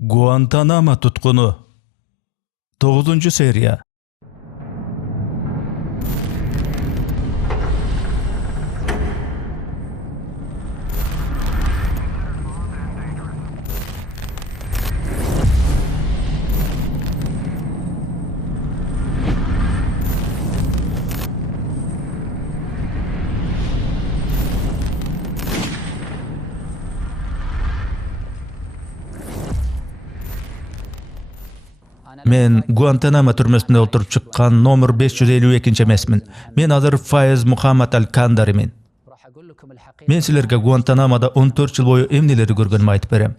Guantanamo tutkunu 9. seriya. Men Guantanamo türmesinde oturup çıkkan nomor 552 emesmin. Men hazır Faiz Muhammad Al-Kandarimin. Men sizlerge Guantanamo'da 14 yıl boyu emneleri görgönümü aytıp berem.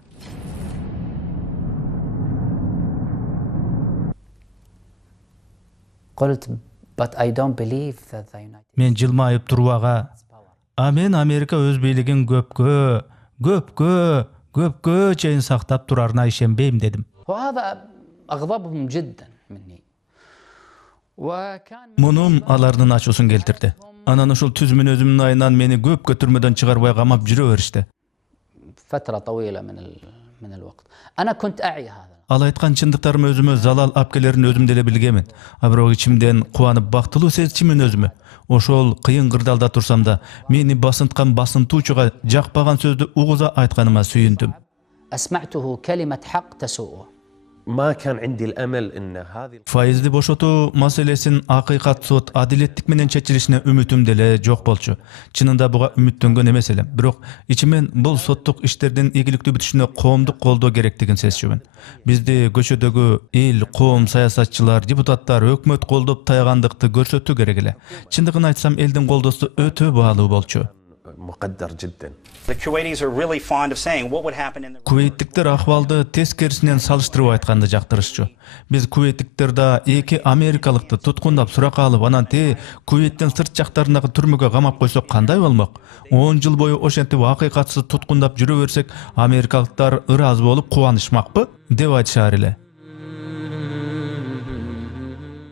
But I don't believe that the United Men jılmayıp turwaga, men Amerika öz beygin köpkö çeyin saktap turarına işenbeyim dedim. وهذا أغضبهم جدا مني. وكان Munum alarının açusun geltirdi. Anan uşul tüzmün özümün ayından meni köp götürmeden çıgarbay gamap jüre verişti. فترة طويلة من الوقت. أنا كنت أعي هذا. Al aytkan çındıklarım özümü zalal apkelerin özümdele bilgemin. Abro içimden kuanıp baktılуу sezçimin özümü. Oşol kıyın gırdalda tursam da meni basıntkan basıntuuçuga jakpagan sözdü uğuza aytkanıma süyündüm. أسمعته كلمة حق تسوءه. ما كان عندي الأمل إن هذه Faizli boşotu maselesin hakikat sot adilettik menen çeçilişine ümitim dele jok bolçu. Çınında buga ümittөнгөн emes elem. Birok içimen bul sottuk işlerden igilikli bitişine koomduk koldo gerektigin sezçübün. Bizde göçödögü el, koom, sayasatçılar, deputatlar hökmöt koldop tayagandыкты görсөtүү керек эле. Çındыгын aytsam eldin koldosu ötö bağlı bolçu. مقدر جدا. The Kuwaitis are really fond of saying what would happen in the Kuveytlikler ahvaldı teskerisinden salıştırıp aytkanda jaktırışçı. Biz Kuveytlikler da eki Amerikalıkты tutkundap surak alıp anan te Kuveytten sırt jaktarındagı türmöge gamap koysok kanday bolmak? 10 yıl boyu oşentip hakikatsız tutkundap jüre versek Amerikalıklar ıraz bolup kuvanışmakpı? Dep aytışar ele.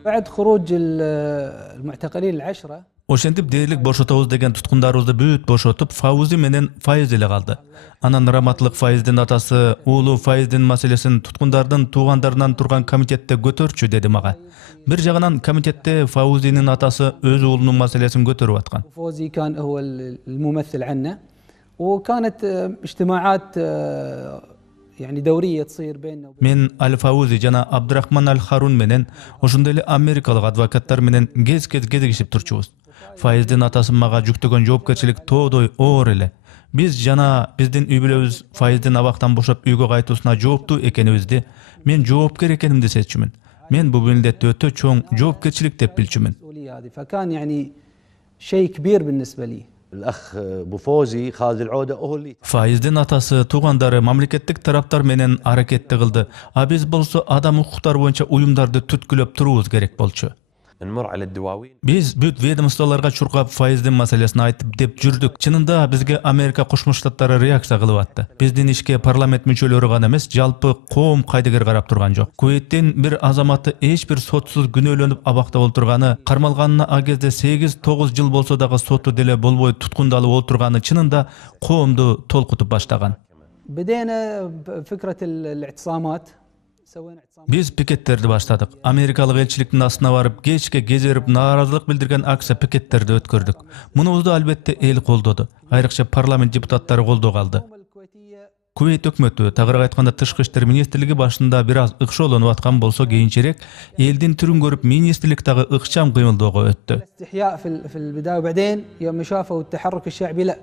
بعد خروج المعتقلين العشرة Oşentip derlik boşotabız degen tutkundarыбызды büt boşotup Fauzi menen Faiz ele kaldı. Anan rahmatlık Faiz'din atası uulu Faiz'din maselesini tutkundardın tuğandarından turgan komitette götörçü dedi maga. Bir jagынан komitette Fauzi'nin atası öz uulunun maselesini götörüp atkan. فوزي كان هو الممثل عنا وكانت اجتماعات يعني دورية تصير بيننا Men Al-Fauzi jana Abdurrahman Al-Harun menen oşundeli Amerikalık advokatlar menen gez gezigişip turçubuz. Faiz'din atası maga жүктөгөн жоопкерчилик тоодой оор эле. Biz jana bizdin übülöbüz Faiz'din abaktan boşap üyge qaytuusuna жооптуу экенибизди men жоопкер экенимди сезчүмүн. Men bu milletте ötө çoğun жоопкерчилик деп bilчүмүn. المسؤولية هذه فكان يعني شيء كبير بالنسبة لي. الأخ بوفوزي خالد العودة هو اللي Faiz'din atası tuğandары mamleketlik taraptar menen hareketти kıldı. A biz bolsa adam hukuktary boyunça uyumdарды tütkülöp turubuz gerek bolçu. نمر على الدواوين. Biz büt ведомстволарга çurkap Faizdin maselesini aytıp dep jürdük. Çınında bizge Amerika Koşmuş Ştattары reaksiya kılıp atты. Bizdin işke parlament müçölörü gana emes, jalpı koom kaydıger karap turgan jok. Kuveyttin bir azamatı hiç bir sotsuz günölönüp abakta olturganı, karmalganına agezde 8-9 yıl bolsa dağı sotu dele bolboy tutkundalı olturganı çınında koomdu tolkutup başlagan. بدينا فكرة الاعتصامات. سوينا اعتصام. Biz piketlerdi başladık. Amerikalık elçiliktin aslına varıp geçke gezerip narazılık bildirgen aksiya piketlerdi ötkürdük. Munubuzda albette el koldodu. Ayrıkça parlament deputatları koldo kaldı. الكويتية Kuveyt hökmötü, tagırık aytkanda Tышкы иштер министрлиги başında biraz ыкшoolanyp atkan bolsa keyinçerek eldin türün görüp ministrlik dagı ыкчам kıymıldogo öttü. استحياء في البداية وبعدين يوم شافوا التحرك الشعبي لا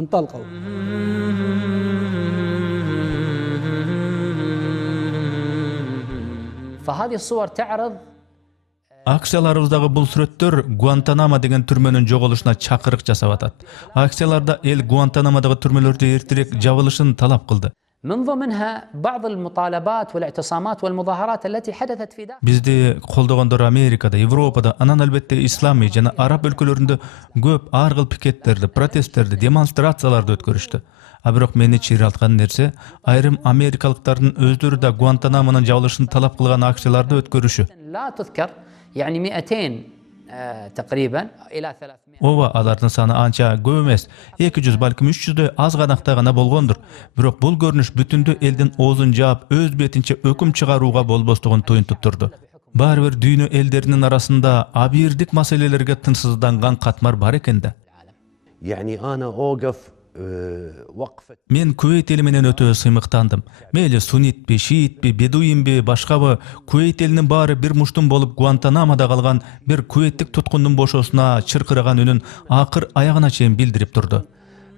انطلقوا. فهذه الصور تعرض Aksiyalarыбыздағы бұл сүрөттөр Guantanamo деген түрмөнүн жоголушуна чакырык жасап атат. Aksiyalarda el Guantanamodагы түрмөлөрдү эртерээк жабылышын талап кылды. من ضمنها بعض المطالبات والاعتصامات والمظاهرات التي حدثت في داخل Бизди колдогондор Америкада, Европада, анан албетте исламий жана араб өлкөлөрүндө көп ар кыл пикеттерди, протесттерди, демонстрацияларды өткөрүштү. А бирок мени чыйралткан нерсе айрым америкалыктардын өздөрү да Guantanamонун жабылышын талап кылган акцияларды өткөрүшү. لا تذكر يعني 200 تقريبا إلى 300. Ova alardын sany ança көп эмес. 200 balkim 300 az ganakta gana bolgondur. Bирок бул көрүнүш бүтүндө элдин оозун жаап, өз бетинче өкүм чыгарууга болбостугун туюнтуп турду. Баары бир дүйнө элдеринин арасында абийирдик маселелерге тынчсызданган катмар бар экен да. يعني أنا أوقف وقفة Мен Кувейт ели менен өтө сыймыктандым. Мейли суннитпи, шиитпи, бедуинби, башкабы, Кувейт элинин баары бир муштун болуп Гуантанамода калган бир кувейттик туткундун бошоосуна чыркыраган үнүн акыр аягына чейин билдирип турду.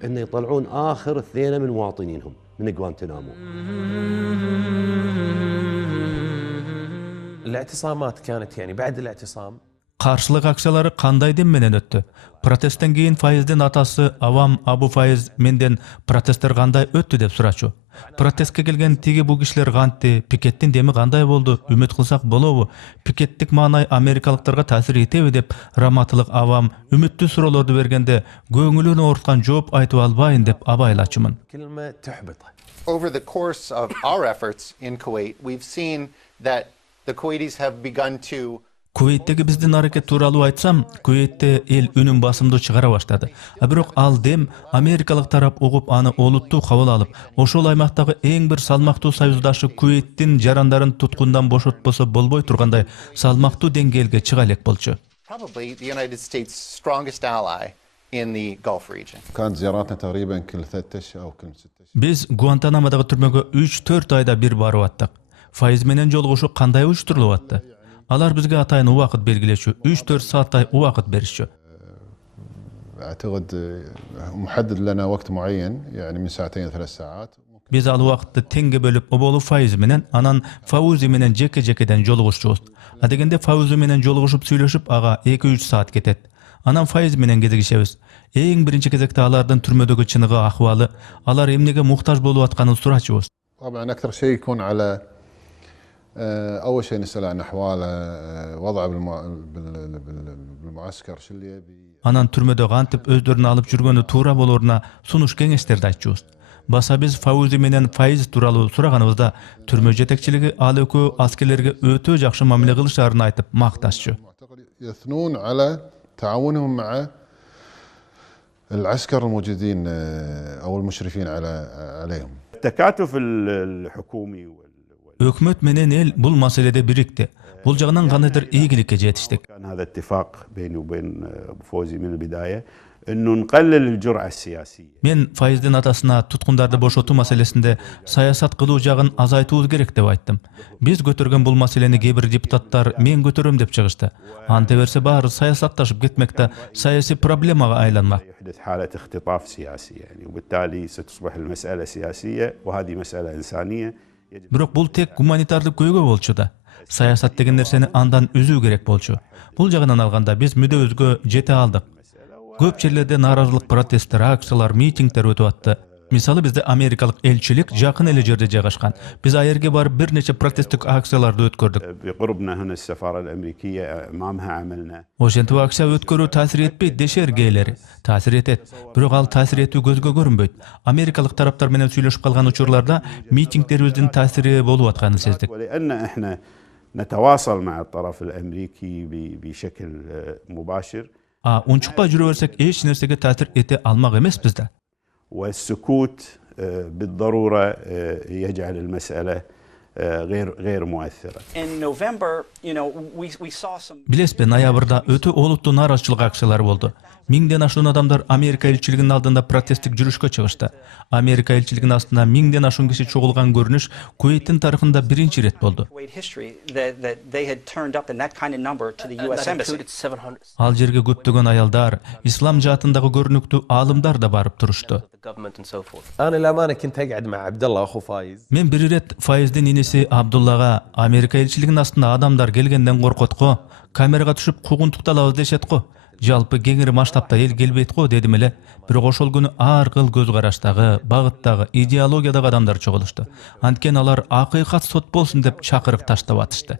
إن يطلعون آخر 2 من مواطنينهم من غوانتنامو. الاعتصامات كانت يعني بعد الاعتصام Каршылык акциялары кандай дем менен өттү? Протесттен кийин Файыздын атасы Авам Абу Файыз менден протесттер кандай өттү деп сурачу. Протестке келген тиги бул кишилер кантты, пикеттин деми кандай болду, үмүт кылсак болобу, пикеттик маанай америкалыктарга таасир этеби деп Раматылык Авам үмүттүү суроолорду бергенде көңүлүн ооруткан жооп айтып албайын деп абайлачумун. كلمة تحبطه. Over the course of our efforts in Kuwait, we've seen that the Kuwaitis have begun to Кувейттеги биздин аракет тууралуу айтсам, Кувейтте эл үнүн басымдуу чыгара баштады. Бирок ал дем америкалык тарап угуп аны олуттуу кабыл алып, ошол аймактагы эң бир салмактуу союздашы Кувейттин жарандарын туткундан бошотпосо болбой тургандай салмактуу деңгээлге чыга элек болчу. probably the United States' strongest ally in the Gulf region. كانت زياراتنا تقريبا كل 3 أشهر أو كل 6 أشهر. Биз Гуантанамодагы түрмөгө 3-4 айда бир барып аттык. Файыз менен жолугушуу кандай уюштурулуп атты? Алар бизге атайын убакыт белгилечү, 3-4 сааттай убакыт беришчү. أعتقد محدد لنا وقت معين يعني من 2-3 ساعات. Биз ал убакытты теңге бөлүп, оболу Файыз менен, анан Фаузи менен жеке-жекеден жолугушчубуз. Адегенде Фаузи менен жолугушуп сүйлөшүп, ага 2-3 саат кетет. Анан Файыз менен кезигишебиз. Эң биринчи кезекте алардын түрмөдөгү чыныгы акыбалы, алар эмнеге муктаж болуп атканын сурачубуз. طبعا أكثر شيء يكون على أول شيء نسأل عن أحواله وضعه بالمعسكر شو اللي يبي. Анан түрмөдө кантип өздөрүн алып жүргөнү туура болоруна сунуш кеңештерди айтчубуз. Баса биз Фаузи менен Файыз тууралуу сураганыбызда түрмө жетекчилиги ал экөө аскерлерге өтө жакшы мамиле кылышаарын айтып макташчу. يثنون على تعاونهم مع العسكر الموجودين أو المشرفين عليهم. التكاتف الحكومي Өкмөт менен эл бул маселеде бирикти. Бул жагынан кандайдыр ийгиликке жетиштик. كان هذا اتفاق بيني وبين أبو فوزي من البداية إنه نقلل الجرعة السياسية. Мен Файыздын атасына туткундарды бошотуу маселесинде саясат кылуу жагын азайтуу керек деп айттым. Биз көтөргөн бул маселени кээ бир депутаттар мен көтөрөм деп чыгышты. Анте берсе баары саясатташып кетмек да саясий проблемага айланмак. يحدث حالة اختطاف سياسي يعني وبالتالي ستصبح المسألة سياسية وهذه مسألة إنسانية. Бирок бул тек гуманитардык көйгөй болчу да. Саясат деген нерсени андан үзүү керек болчу. Бул жагынан алганда биз мүдөөбүзгө жете алдык. Көп жерлерде нааразылык протесттер, акциялар, митингдер өтүп атты. Мисалы бизде америкалык элчилик жакын эле жерде жайгашкан. Биз аерге барып бир нече протесттик акцияларды өткөрдүк. بقربنا هنا السفارة الأمريكية أمامها عملنا. Ошентип акция өткөрүү таасир этпейт дешер кээлери. Таасир этет. Бирок ал таасир этүү көзгө көрүнбөйт. Америкалык тараптар менен сүйлөшүп калган учурларда митингдерибиздин таасири болуп атканын сездик. ولأن إحنا نتواصل مع الطرف الأمريكي بشكل مباشر. Унчукпай жүрө берсек эч нерсеге таасир эте алмак эмеспиз да. والسكوت بالضرورة يجعل المسألة غير مؤثرة. In November, we saw some. Билесизби, ноябрда өтө олуттуу нааразычылык акциялары болду. 1000ден ашуун адамдар Америка элчилигинин алдында протесттик жүрүшкө чыгышты. Америка элчилигинин астында 1000ден ашуун киши чогулган көрүнүш Кувейттин тарыхында биринчи ирет болду. Kuwait history that they had turned up in that kind of number to the U.S. embassy. Ал жерге көптөгөн аялдар, ислам жаатындагы көрүнүктүү аалымдар да барып турушту. أنا للأمانة كنت أقعد مع عبد الله أخو فايز. Мен бир ирет Файыздын иниси Абдуллага Америка элчилигинин астына адамдар келгенден коркот го, камерага түшүп куугунтукталабыз дешет го. Жалпы кеңири масштабта эл келбейт го дедим эле. Бирок ошол күнү ар кыл көз караштагы, багыттагы, идеологиядагы адамдар чогулушту. Анткени алар акыйкат сот болсун деп чакырык таштап атышты.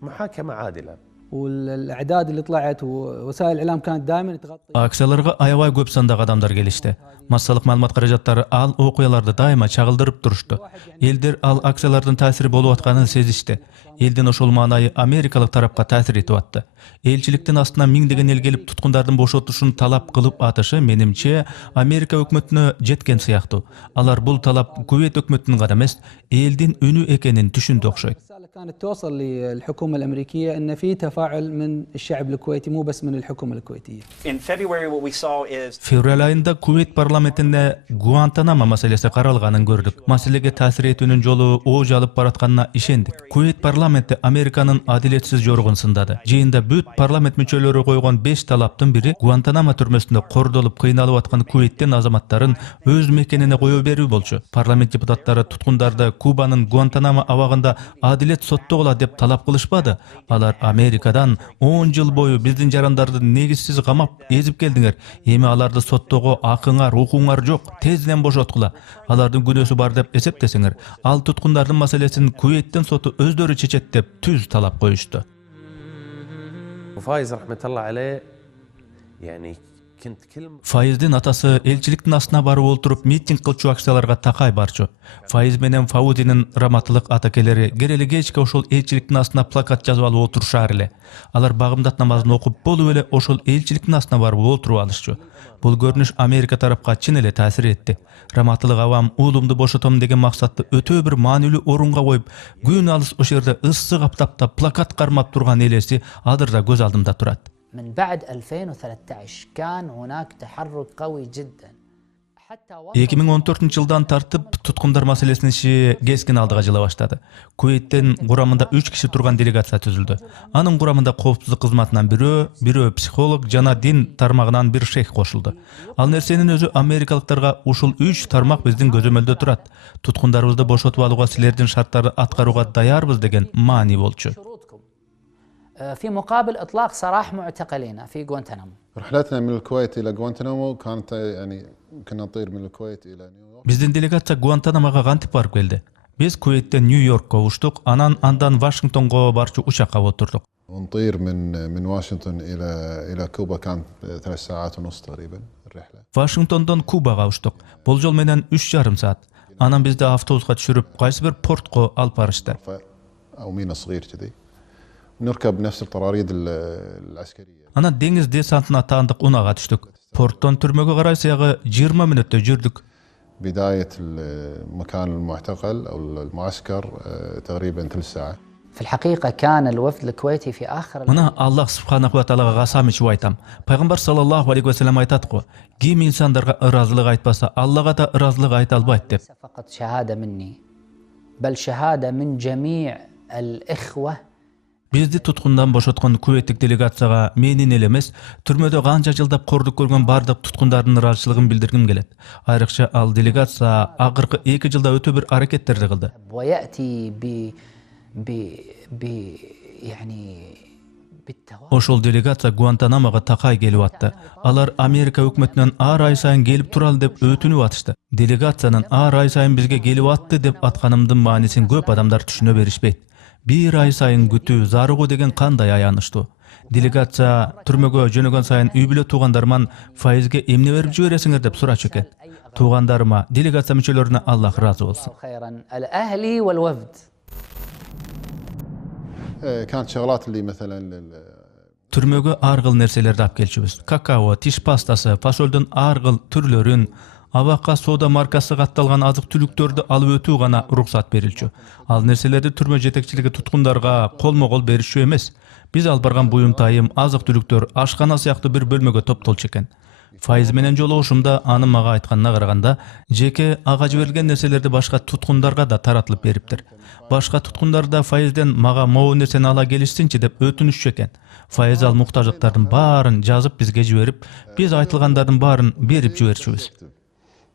محاكمة عادلة والاعداد اللي طلعت ووسائل الاعلام كانت دائما تغطي. Aksiyalarga aябay көп sandагы адамдар келишти. Массалык маалымат каражаттары ал окуяларды дайыма чагылдырып турушты. Элдер ал акциялардын таасири болуп атканын сезишти. Элдин ошол маанайы америкалык тарапка таасир этип атты. Элчиликтин астына миңдеген эл келип туткундардын бошотушун талап кылып атышы менимче Америка өкмөтүнө жеткен сыяктуу. Алар бул талап Кувейт өкмөтүнүн гана эмес, элдин үнү экенин түшүндү окшойт. كانت توصل للحكومة الأمريكية أن في تفاعل من الشعب الكويتي مو بس من الحكومة الكويتية. In February, what we saw is Fevral ayında Kuveyt parlamentinde Guantanamo masalesi karalganын gördük. Maselege tasir etүүnүn жолу ооч алып баратканына ишендик. Kuveyt parlamenti Amerikanын адилетсиз жорugун сындады. Жыйында бүт парламент мүчөлөрү койгон 5 талаптын бири Guantanamo түрмөсүндө кордолуп кыйналып аткан Кувейттин азаматтарын өз мекенине кое берүү болчу. Парламент депутаттары туткундарды Кубанын Guantanamo абагында адилет соттогула деп талап кылышпады. Алар Америкадан 10 жыл бою биздин жарандарды негизсиз камап эзип келдиңер. Эми аларды соттого акыңар, укуңар жок. Тезден бошоткула. Алардын күнөөсү бар деп эсептесеңер, ал туткундардын маселесин Кувейттин соту өздөрү чечет деп түз талап коюшту. فايز رحمة الله عليه يعني Файыздын атасы элчиликтин астына барып олтуруп митинг кылчу акцияларга такай барчу. Файыз менен Фаудинин раматылык атакелери керели кечке ошол элчиликтин астына плакат жазып алып отурушар эле. Алар багымдат намазын окуп болуп эле ошол элчиликтин астына барып олтуруп алышчу. Бул көрүнүш Америка тарапка чын эле таасир этти. Раматылык авам уулумду бошотом деген максатты өтө бир маанилүү орунга коюп, күн алыс ошол жерде ыссы каптапта плакат кармап турган элеси азырда көз алдымда турат. من بعد 2013 كان هناك تحرك قوي جدا. 2014-жылдан тартып туткундар маселесинин иши кескин алдыга жыла баштады. Кувейттин курамында 3 киши турган делегация түзүлдү. Анын курамында коопсуздук кызматынан бирөө психолог жана дин тармагынан бир шейх кошулду. Ал нерсенин өзү америкалыктарга ушул 3 тармак биздин көзөмөлдө турат. Туткундарыбызды бошотуп алууга силердин шарттарды аткарууга даярбыз деген маани болчу. في مقابل إطلاق سراح معتقلين في غوانتنامو. رحلتنا من الكويت إلى غوانتنامو كانت يعني كنا نطير من الكويت إلى نيويورك. Биздин делегация Гуантанамога кантип барып келди. Биз Кувейттен Нью-Йоркко учтук, андан Вашингтонго барчу учакка отурдук. ونطير من واشنطن إلى كوبا كانت 3 ساعات ونص تقريبا الرحلة. Вашингтондон Кубага учтук. Бул жол менен 3,5 саат. Анан бизди автобуска түшүрүп, кайсы бир портко алып барышты. أو ميناء صغير كذي. نركب نفس الطراريد العسكرية. Ana deniz desantına taandык унага түштүк. Порттон түрмөгө карай сыягы 20 мүнөттө жүрдүк. بداية المكان المعتقل أو المعسكر تقريبا 3 ساعة. في الحقيقة كان الوفد الكويتي في آخر Мына Аллах субханаху ва таалага касам ичип айтам. Пайгамбар саллаллаху алейхи ва саллям айтат го: "Ким инсандарга ыраазылык айтпаса, Аллага да ыраазылык айта албайт" деп. فقط شهادة مني بل شهادة من جميع الإخوة. Bizdi tutkундан бошоткон Кувейттик делегацияга менин эле эмес, түрмөдө канча жылдап кордук көргөн бардык туткундардын ыраазычылыгын билдиргим келет. Айрыкча ал делегация акыркы 2 жылда өтө бир аракеттерди кылды. ويأتي ب يعني Ошол делегация Гуантанамого такай келип атты. Алар Америка өкмөтүнөн ар ай сайын келип туралы деп өтүнүп атышты. Делегациянын ар ай сайын бизге келип атты деп атканымдын маанисин көп адамдар түшүнө беришпейт. Bir ay сайын күтүү, зарыгуу деген кандай аянычтуу. Делегация түрмөгө жөнөгөн сайын үй бүлө туугандарыман Файызге эмне берип жибересиңер деп сурачу экен. Туугандарыма, делегация мүчөлөрүнө Аллах ыраазы болсун. خيرا الأهلي والوفد. كانت شغلات اللي مثلا Түрмөгө ар кыл нерселерди алып келчүбүз. Какао, тиш пастасы, фасолдун ар кыл түрлөрүн, абакка сода маркасы катталган азык түлүктөрдү алып өтүү гана уруксат берилчү. Ал нерселерди түрмө жетекчилиги туткундарга колмо-кол беришүү эмес. Биз алып барган буюм-тайым, азык түлүктөр ашкана сыяктуу бир бөлмөгө топтолчу экен. Файыз менен жолугушумда анын мага айтканына караганда, жеке ага жиберилген нерселерди башка туткундарга да таратылып бериптир. Башка туткундар да Файызден мага могу нерсени ала келишсинчи деп өтүнүшчү экен. Файыз ал муктаждыктардын баарын жазып бизге жиберип, биз айтылгандардын баарын берип жиберчүбүз.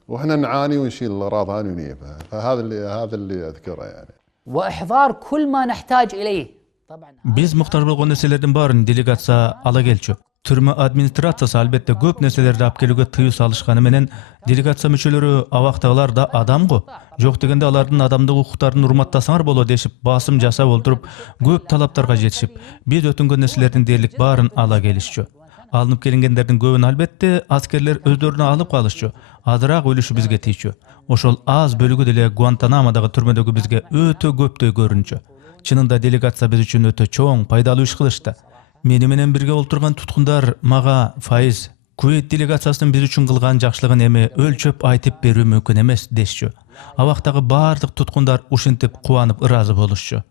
واحنا نعاني ونشيل الاغراض هذه ونجيبها فهذا اللي اذكره يعني. وإحضار كل ما نحتاج إليه. طبعا Биз муктаж болгон нерселердин баарын делегация ала келчү. Türme administratsiyasi albatta köp nerselerdi alып kelүүгө тыюу салышканы менен делегация мүчөлөрү абактагылар да адам го. Жок дегенде алардын адамдык укуктарын урматтасаңар боло дешип басым жасап олтуруп көп талаптарга жетишип, биз өтүнгөн нерселердин дээрлик баарын ала келишчү. Алынып келингендердин көбүн албетте аскерлер өздөрүнө алып калышчу. Азыраак өлүшү бизге тийчү. Ошол аз бөлүгү деле Гуантанамодагы түрмөдөгү бизге өтө көптөй көрүнчү. Чынында делегация биз үчүн өтө чоң, пайдалуу иш кылышты. Мени менен бирге олтурган туткундар мага Файыз Кувейт делегациясынын биз үчүн кылган жакшылыгын эми өлчөп айтып берүү мүмкүн эмес дешчү. Абактагы бардык туткундар ушинтип кубанып ыраазы болушчу.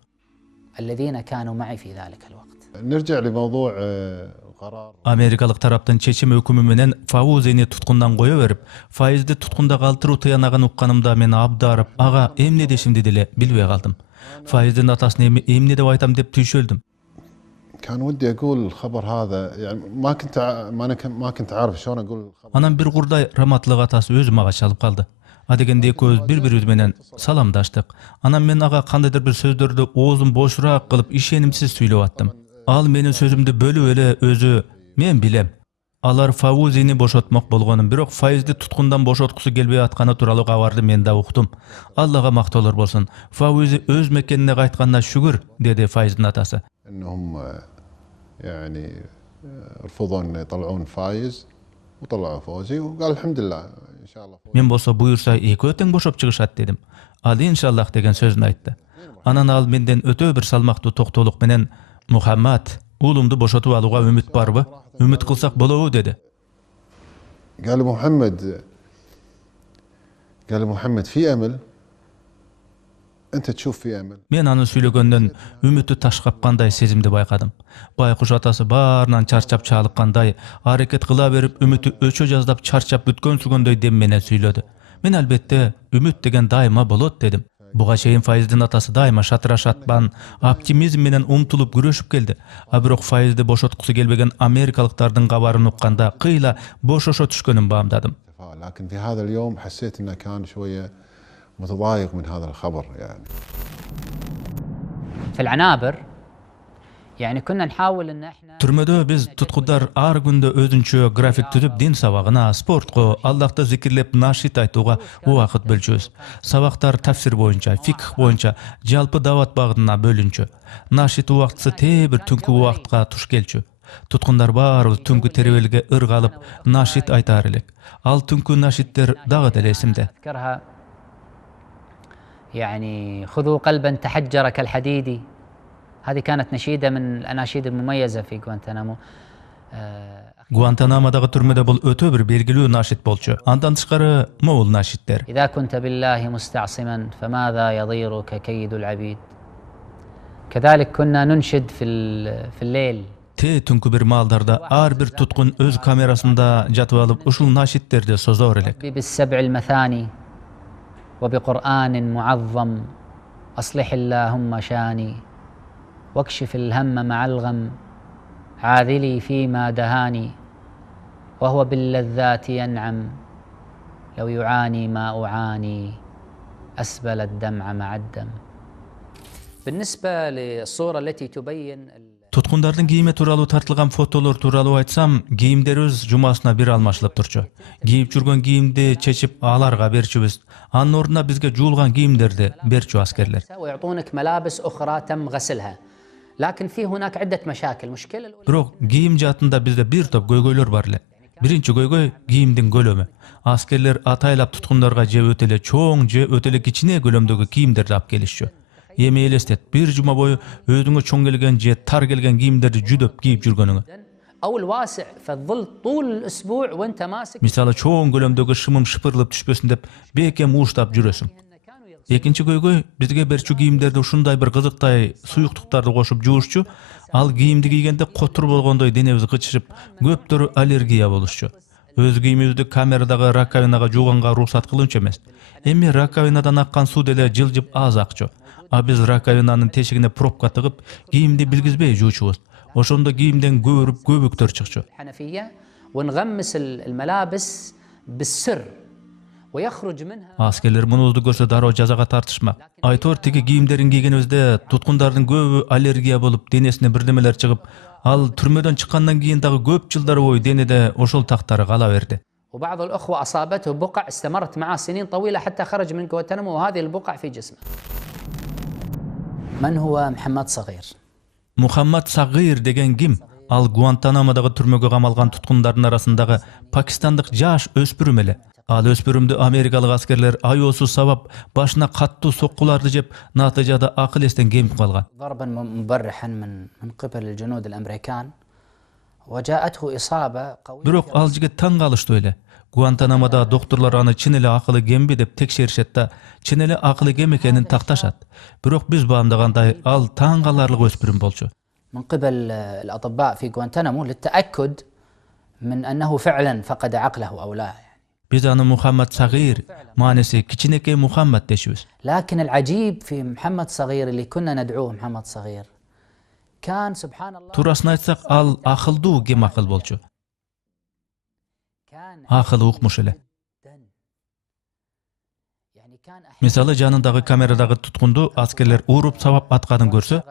الذين كانوا معي في ذلك الوقت. نرجع لموضوع قرار Америкалык тараптын чечим өкүмү менен Фаузени туткундан кое берип, Файызды туткунда калтыруу тыянагын укканымда мен абдарып, ага эмне дешимди деле билбей калдым. Файыздын атасын эми эмне деп айтам деп түйшөлдүм. كان ودي اقول الخبر هذا يعني ما كنت عارف شلون اقول الخبر. Анан бир курдай раматлык атасы өзү мага чалып калды. Адегенде экөөбүз бири-бирибиз менен саламдаштык. Анан мен ага кандайдыр бир сөздөрдү оозун бошураак кылып ишенимсиз сүйлөп аттым. Ал менин сөзүмдү бөлүп эле өзү мен билем. Алар Фаузини бошотмок болгонун, бирок Файызды туткундан бошоткусу келбей атканы тууралуу кабарды мен да уктум. Аллага мактоолор болсун. Фаузи өз мекенине кайтканына шүгүр, деди Файыздын атасы. انهم يعني رفضوا ان يطلعون فايز وطلعوا فوزي وقال الحمد لله ان شاء الله. Мен болсо буюрса экөө тең бошоп чыгышат дедим. Ал иншаллах деген сөзүн айтты. Анан ал менден өтө бир салмактуу токтоолук менен Мухаммад, уулумду бошотуп алууга үмүт барбы? Үмүт кылсак болобу деди. قال محمد في امل انت تشوف في امل. Мен аны сүйлөгөндөн үмүтү ташкап кандай сезимди байкадым. Байкуш атасы баарынан чарчап чалыккандай, аракет кыла берип үмүтү өчө жаздап чарчап бүткөнсүгөндөй дем менен сүйлөдү. Мен албетте үмүт деген дайыма болот дедим. Буга чейин Файыздын атасы дайыма шатыраш атпан, оптимизм менен умтулуп күрөшүп келди. А бирок Файызды бошоткусу келбеген америкалыктардын кабарын укканда кыйла бошошо түшкөнүн баамдадым. لكن في هذا اليوم حسيت انه كان شويه متضايق من هذا الخبر يعني. في العنابر يعني كنا نحاول ان احنا Түрмөдө биз туткундар ар күндө өзүнчө график түзүп дин сабагына, спортко, Аллахты зикирлеп нашит айтууга убакыт бөлчүбүз. Сабактар тафсир боюнча, фикх боюнча, жалпы дават багытына бөлүнчү. Нашит убактысы бир түнкү убакытка туш келчү. Туткундар баарыбыз түнкү теребелге ыргалып нашит айтаар элек. Ал түнкү нашиттер дагы деле эсимде. اذكرها يعني خذوا قلبا تحجر كالحديد. هذه كانت نشيدة من الأناشيد المميزة في غوانتانامو. Гуантанамодагы түрмөдө бул өтө бир белгилүү нашит болчу. Андан тышкары моул нашиттер. إذا كنت بالله مستعصما فماذا يضيرك كيد العبيد. كذلك كنا ننشد في الليل. Түнкү бир маалдарда ар бир туткун өз камерасында жатып алып ушул нашиттерди созор элек. بالسبع المثاني وبقرآن معظم أصلح اللهم شاني واكشف الهم مع الغم عاذلي فيما دهاني وهو باللذات ينعم لو يعاني ما أعاني أسبل الدمع مع الدم. بالنسبة للصورة التي تبين Туткундардын кийими тууралуу тартылган фотолор тууралуу айтсам, кийимдерибиз жумасына бир алмашылып турчу. Кийип жүргөн кийимди чечип аларга берчүбүз. Анын ордуна бизге жуулган кийимдерди берчү аскерлер. ويعطونك ملابس أخرى تم غسلها. لكن في هناك عدة مشاكل. مشكلة Бирок кийим жаатында бизде бир топ көйгөйлөр бар эле. Биринчи көйгөй кийимдин көлөмү. Аскерлер атайлап туткундарга же өтө эле чоң же өтө эле кичине көлөмдөгү кийимдерди алып келишчү. Эми элестет, бир жума бою өзүңө чоң келген же тар келген кийимдерди жүдөп кийип жүргөнүңө. أو الواسع فالظل طول الأسبوع وأنت ماسك. Мисалы чоң көлөмдөгү шымым шыпырылып түшпөсүн деп бекем ууштап жүрөсүң. Экинчи көйгөй бизге берчү кийимдерди ушундай бир кызыктай суюктуктарды кошуп жуушчу. Ал кийимди кийгенде котур болгондой денебиз кычышып, көптөрү аллергия болушчу. Өз кийимибизди камерадагы раковинага жууганга уруксат кылынчу эмес. Эми раковинадан аккан суу деле жылжып аз акчу. А биз раковинанын тешигине пробка тыгып, кийимди билгизбей жуучубуз. Ошондо кийимден көбүрүп көбүктөр чыкчу. حنفية ونغمس الملابس بالسر ويخرج منها Askerler munuzdu görse daroo jazaga tartışmak. Aytor tigi kiyimlerin giygenibizde tutkundardын köbü allergiya bolup denesine birdemeler çıkıp, al türmeden çıkandan keyin dagı köp жылдар boyu denede oşol taktары kala berdi. وبعض الأخوة أصابته بقع استمرت معه سنين طويلة حتى خرج من غوانتنامو وهذه البقع في جسمه. من هو محمد صغير؟ Muhammad Sagir degen kim? Al Guantanamo'dagı türmöge kamalgan tutkundardын arasındagı Pakistandyk jaş öspürüm ele. Al öspürümdü Amerikalık askerler ayosu sabap başına kattуу sokkulardı jep natyjada akıl esten kemip kalgan. ضربا مبرحا من قبل الجنود الأمريكان وجاءته إصابة قوية. Birok al jigit taң kalıştı öyle. Guantanamo'da doktorlar anı çin ele akılı gembi dep tekşerişet da çin ele akılı gem ekenin taktaşat. Birok biz bağımdaganday al taң kalarlyk öspürüm bolçu. من قبل الأطباء في غوانتنامو للتأكد من أنه فعلا فقد عقله أو لا. Biz anı Muhammed Sagir, manesi kiçineke Muhammed deşibiz. لكن العجيب في محمد صغير اللي كنا ندعوه محمد صغير كان سبحان الله Turasını aytsak al akıldуу gem akıl bolçu. كان Akılı ukmuş ele. يعني كان أحيانا Misalı janındağı kameradağı tutkundu askerler urup sabap atqadın görse,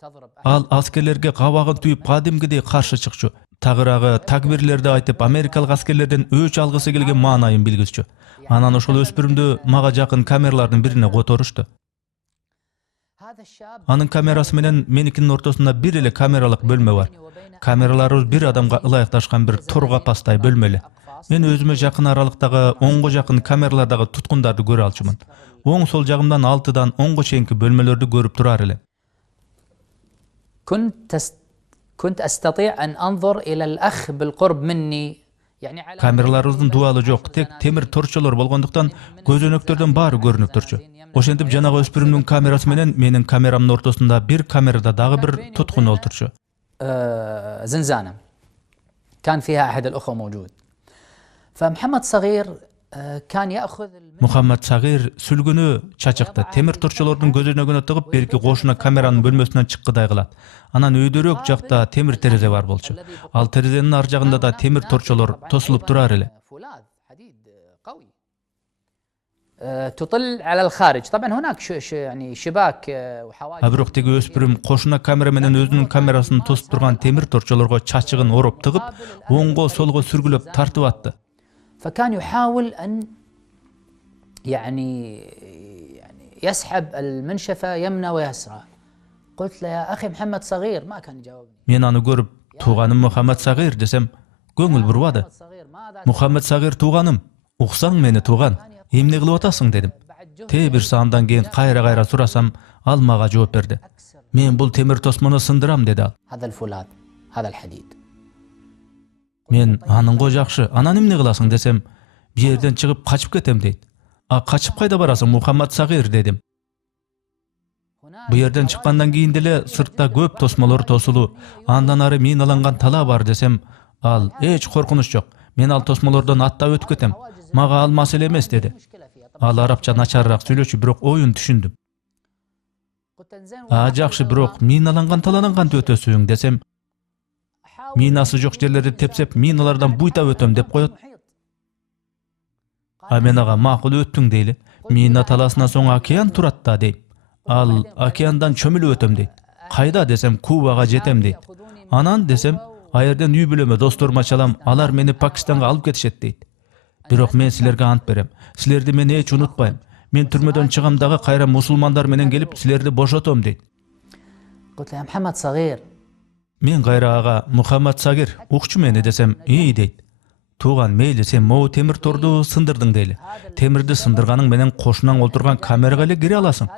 تضرب al askerlerge qabağın tüyüp qadimgidey qarşı çıkçu. Tağırağı takbirlerde aytıp Amerikalık askerlerden öç algısı gelgen manayın bilgizçü. Anan oşul öspürümdü maga jakın kameralardan birine kotoruştu. هذا الشاب Anın kamerası menen menikinin ortasında bir ele kameralık bölme var. Kameralarımız bir adamga ılayıktaşkan bir torga pastay bölmeli. Men özüme jakın aralıktağı 10'ga jakın kameralardağı tutkundardı göre alçımın. Oң sol jagımdan 6'dan 10'ga çenki bölmelerdi görüp durar ele. كنت أستطيع أن أنظر إلى الأخ بالقرب مني يعني على Kameralarımızın dualı yok. Tek temir torçalar bolgonduktan gözönöklerden bari görünüp turçu. Oşentip janağı öspürümdün kamerası menen menin kameramın ortasında bir kamerada dağı bir tutkun olturçu. زنزانة كان فيها أحد الأخوة موجود فمحمد صغير كان يأخذ Muhammed Sagir sülgünü çaçıqta temir torçalarının gözönögüne tıgıp belki qoşuna kameranın bölmesinden çıqqıday kılat. Anan öydörök jakta temir tereze var bolçu. Al terezenin arjagında da temir torçalar tosulup durar ele. فولاذ حديد قوي تطل على الخارج طبعا هناك يعني شباك وحواجز. Abroktegi öspürüm qoşuna kamera menen özünün kamerasını tosup turgan temir torçalarga çaçıgın orup tıgıp oңго solgo sürgülöp tartıp attı. فكان يحاول أن يعني يسحب المنشفة يمنى ويسرى. قلت له يا أخي محمد صغير ما كان يجاوبني. Men anı görüp tuğanım Muhammed Sagir desem göңül burwadı. صغير ماذا Muhammed Sagir tuğanım, uqsaň meni tuğan, emne kılıp atasың dedim. Te bir saamdan keyin kayra surasam al maga жооп berdi. Men bul temir tosmunu sındıram dedi al. هذا الفولاذ هذا الحديد. Men anın jakşı, anan emne kılasың desem bir yerden çıkıp kaçıp ketem deyit. A kaçıp kayda barasың Muhammed Sagir dedim. Bu yerden çıkkandan keyin dele sırtta köp tosmalar tosulu, andan arı minalangan tala var desem, al hiç korkunuş yok. Men al tosmalardan atta ötüp ketem. Maga al masele emes dedi. Al Arapça naçarrak söylöçü birok oyun düşündüm. A jakşı birok minalangan taladan kantı ötösüň desem, minası jok jerleri tepsep minalardan buyta ötöm dep koyot. A men aga makul öttüň deyli. Mina talasına soň okean turat da deyip. Al okeandan çömülüp ötöm deyit. Kayda desem Kubaga jetem deyit. Anan desem ayerden üy bölöme dostoruma çalam alar meni Pakistan'a alıp ketişet deyit. Birok men silerge ant berem. Silerdi men hiç unutpayım. Men türmöden çıgamdağı kayra musulmandar menen gelip silerdi boşotom deyit. قلت له يا محمد صغير Men kayra aga Muhammed Sagir ukçu meni desem iyi deyit. Tuğan meyli sen moğu temir tordu sındırdың deyli. Temirdi sındırganın menen koşunan olturgan kameraga ele gire alasың.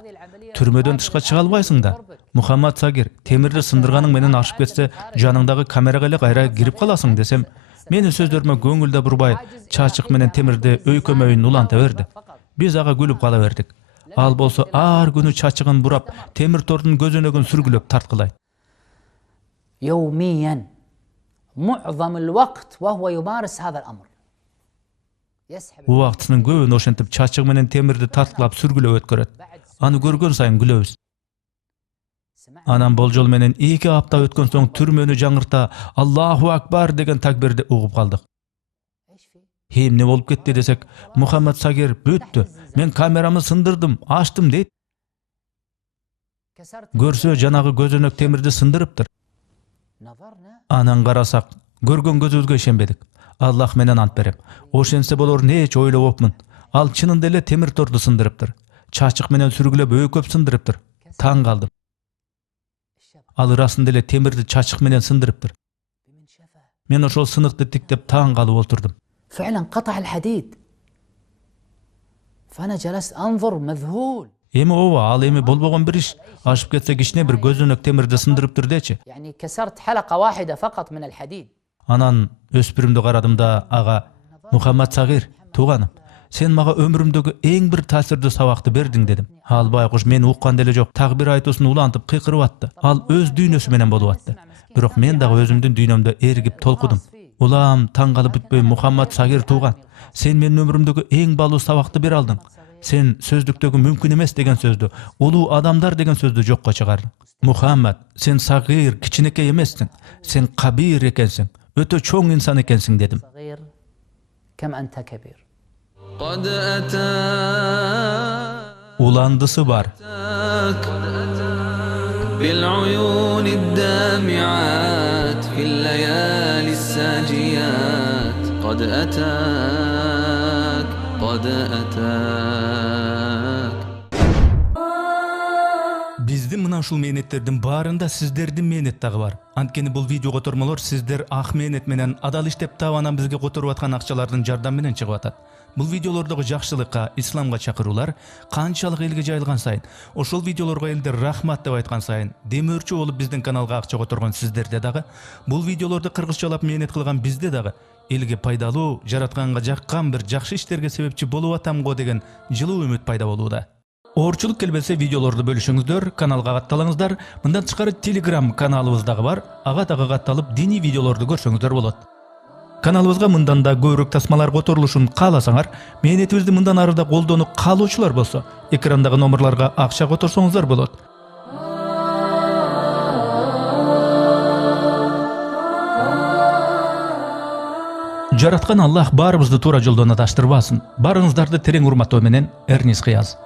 Türmöden tışka çıga albaysың da. Muhammed Sagir temirdi sındırganın menen aşıp ketse janыңdağı kameraga ele kayra girip kalasың desem, meni sözlerime göңülde burbay çaçık menen temirdi öykömöyün ulanta berdi. Biz aga gülüp kala berdik. Al bolsa ar günü çaçıgın burap temir tordun gözönögün sürgülöp tartkılay. يوميا معظم الوقت وهو يمارس هذا الأمر. يسحب Bu wagtsynyň göbüni oşentip çaçyg menen temirdi tartkylap sürgülöp ötküret. Any görgön saýyn gülöbüz. Anam boljol menen 2 hapta ötken soň türmöni jaňyrta Allahu akbar degen takbirdi ugup kaldyk. Эмне болуп кетти десек, Мухаммад Сагир бүттү. Мен камерамы сындырдым, ачтым дейт. Көрсө жанагы көзөнөк темирди сындырыптыр. Анан карасак, көргөн көзүбүзгө ишенбедик. Аллах менен ант берем. Ошентсе болорун эч ойлобопмун. Ал чынында эле темир торду сындырыптыр. Чачык менен сүргүлөп өйкөп сындырыптыр. Таң калдым. Ал ырасында эле темирди чачык менен сындырыптыр. Мен ошол сыныкты тиктеп таң калып отурдум. فعلا قطع الحديد فأنا جلست أنظر مذهول. Эми ооба, ал эми болбогон бир иш. Ашып кетсе кичине бир көзөнөк темирди сындырыптыр дечи. يعني كسرت حلقة واحدة فقط من الحديد. Анан өспүрүмдү карадым да, ага, Мухаммад Сагир, тууганым, сен мага өмүрүмдөгү эң бир таасирдүү сабакты бердиң дедим. Ал байкуш мен уккан деле жок, такбир айтуусун улантып кыйкырып атты. Ал өз дүйнөсү менен болуп атты. Бирок мен дагы өзүмдүн дүйнөмдө эргип толкудум. Улам таң калып бүтпөй, Мухаммад Сагир тууган, сен менин өмүрүмдөгү эң баалуу сабакты бере алдың. Сен сөздүктөгү мүмкүн эмес деген сөздү, улуу адамдар деген сөздү жокко чыгардың. Мухаммад, сен Сагир, кичинекей эмессиң. Сен кабир экенсиң. Өтө чоң инсан экенсиң дедим. صغير كم أنت كبير. قد أتاك Уландысы бар. بالعيون الدامعات في الليالي الساجيات قد أتاك قد أتاك. Биздин мына ушул мээнеттердин баарында сиздердин мээнет дагы бар. Анткени бул видео котормолор сиздер ак мээнет менен адал иштеп таап анан бизге которуп аткан акчалардын жардамы менен чыгып атат. Бул видеолордогу жакшылыкка, исламга чакыруулар канчалык элге жайылган сайын, ошол видеолорго элдер рахмат деп айткан сайын, демөөрчү болуп биздин каналга акча которгон сиздерде дагы, бул видеолорду кыргызчалап мээнет кылган бизде дагы элге пайдалуу, жаратканга жаккан бир жакшы иштерге себепчи болуп атамго деген жылуу үмүт пайда болууда. Оорчулук келбесе видеолорду бөлүшүңүздөр, каналга катталыңыздар. Мындан тышкары Telegram каналыбыз дагы бар. Ага дагы катталып, диний видеолорду көрсөңүздөр болот. Каналыбызга мындан да көбүрөөк тасмалар которулушун кааласаңар, мээнетибизди мындан ары да колдонуп калуучулар болсо, экрандагы номерларга акча которсоңуздар болот. Жараткан Аллах баарыбызды туура жолдон адаштырбасын. Барыңыздарды терең урматтоо менен, Эрнис Кыяз.